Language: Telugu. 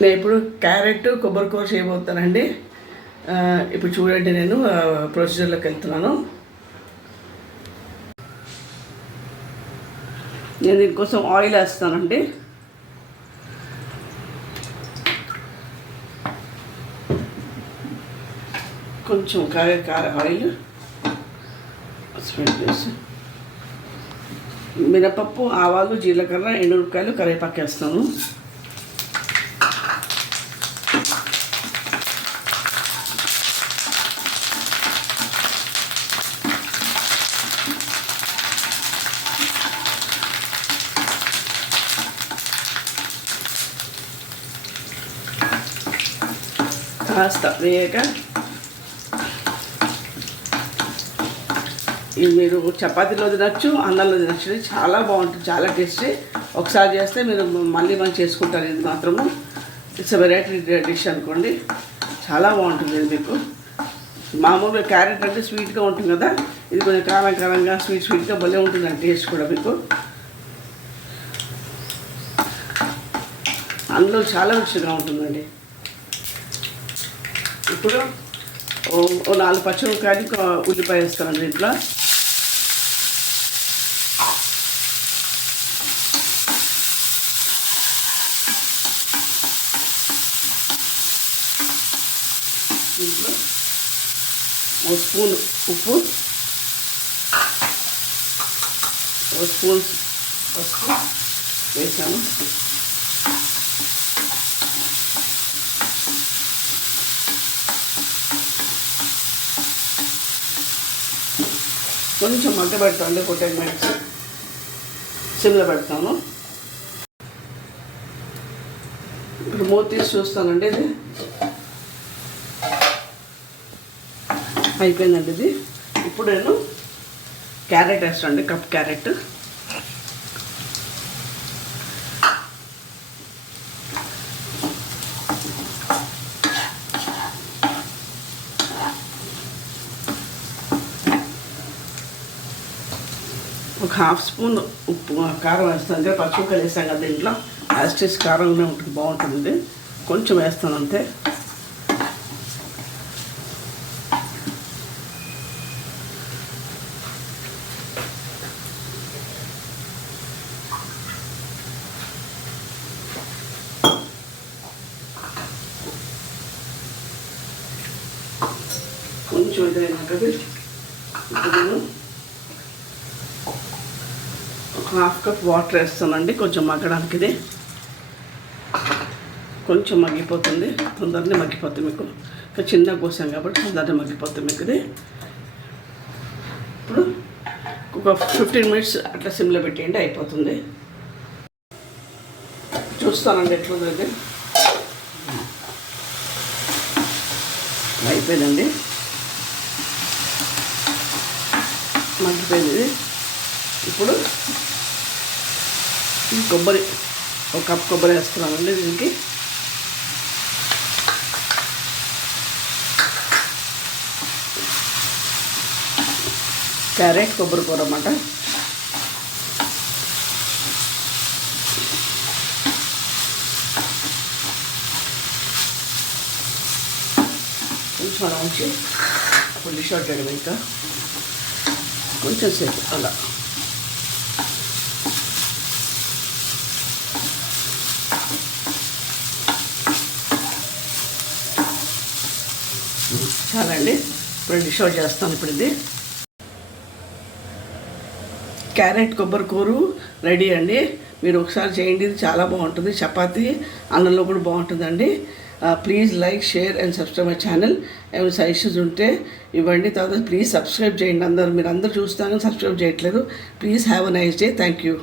నేను ఇప్పుడు క్యారెట్ కొబ్బరి కూర చేయబోతానండి. ఇప్పుడు చూడండి, నేను ప్రొసీజర్లోకి వెళ్తున్నాను. నేను దీనికోసం ఆయిల్ వేస్తానండి. కొంచెం కార ఆయిల్, స్ప్రెడ్ చేసి మినపప్పు, ఆవాలు, జీలకర్ర, ఎండుమిరపకాయలు, కరివేపాకు వేస్తాను. కాస్త వేయక ఇది మీరు చపాతీలో తినచ్చు, అన్నంలో తినచ్చు. చాలా బాగుంటుంది, చాలా టేస్టీ. ఒకసారి చేస్తే మీరు మళ్ళీ చేసుకుంటారు. ఇది మాత్రము ఇట్స్ వెరైటీ డిష్ అనుకోండి. చాలా బాగుంటుంది ఇది. మీకు మామూలుగా క్యారెట్ అంటే స్వీట్గా ఉంటుంది కదా, ఇది కొంచెం కారంగా స్వీట్గా భలే ఉంటుందండి టేస్ట్ కూడా. మీకు అందులో చాలా రుచిగా ఉంటుందండి. ఇప్పుడు ఓ 4 పచ్చిమిరపకాయలు, ఉల్లిపాయ వేస్తానండి దీంట్లో. దీంట్లో 1 స్పూన్ ఉప్పు, 1 స్పూన్ పసుపు వేసాను. కొంచెం మగ్గ పెడతామండి, ఒక 10 మినిట్స్ సిమ్లో పెడతాను. ఇప్పుడు మూత తీసి చూస్తానండి. ఇది అయిపోయిందండి. ఇది ఇప్పుడు నేను క్యారెట్ వేస్తానండి, కప్ క్యారెట్. ఒక 1/2 స్పూన్ ఉప్పు, కారం వేస్తాను. పచ్చిమిరపకాయలు వేస్తాం కదా దీంట్లో, యాస్టిస్ కారంగానే ఉంటుంది, బాగుంటుంది. కొంచెం వేస్తాను అంతే. కొంచెం ఇదైనాక ఇప్పుడు నేను ఒక 1/2 కప్ వాటర్ వేస్తానండి, కొంచెం మగ్గడానికి. ఇది కొంచెం మగ్గిపోతుంది, తొందరనే మగ్గిపోతుంది. మీకు ఇంకా చిన్నగా కోసాం కాబట్టి తొందరనే మగ్గిపోతుంది మీకు ఇది. ఇప్పుడు ఒక 15 మినిట్స్ అట్లా సిమ్లో పెట్టేయండి, అయిపోతుంది. చూస్తానండి ఎట్లుంది. ఇది అయిపోయిందండి, మగ్గిపోయింది. ఇప్పుడు కొబ్బరి, 1 కప్ కొబ్బరి వేస్తున్నానండి దీనికి. క్యారెట్ కొబ్బరి కూర అన్నమాట. కొంచెం అలా ఉంచి అప్పుడు డిష్ అవుట్ చేయడం, ఇంకా కొంచెం సేపు అలా. చాలండి, ఇప్పుడు డిష్ అవుట్ చేస్తాను. ఇప్పుడు ఇది క్యారెట్ కొబ్బరి కూర రెడీ అండి. మీరు ఒకసారి చేయండి, ఇది చాలా బాగుంటుంది. చపాతీ, అన్నంలో కూడా బాగుంటుందండి. Please like, share and subscribe my channel. ఏమైనా సజెషన్స్ ఉంటే ఇవ్వండి. తర్వాత ప్లీజ్ సబ్స్క్రైబ్ చేయండి. మీరు అందరూ చూస్తాను, సబ్స్క్రైబ్ చేయట్లేదు. Please have a nice day. Thank you.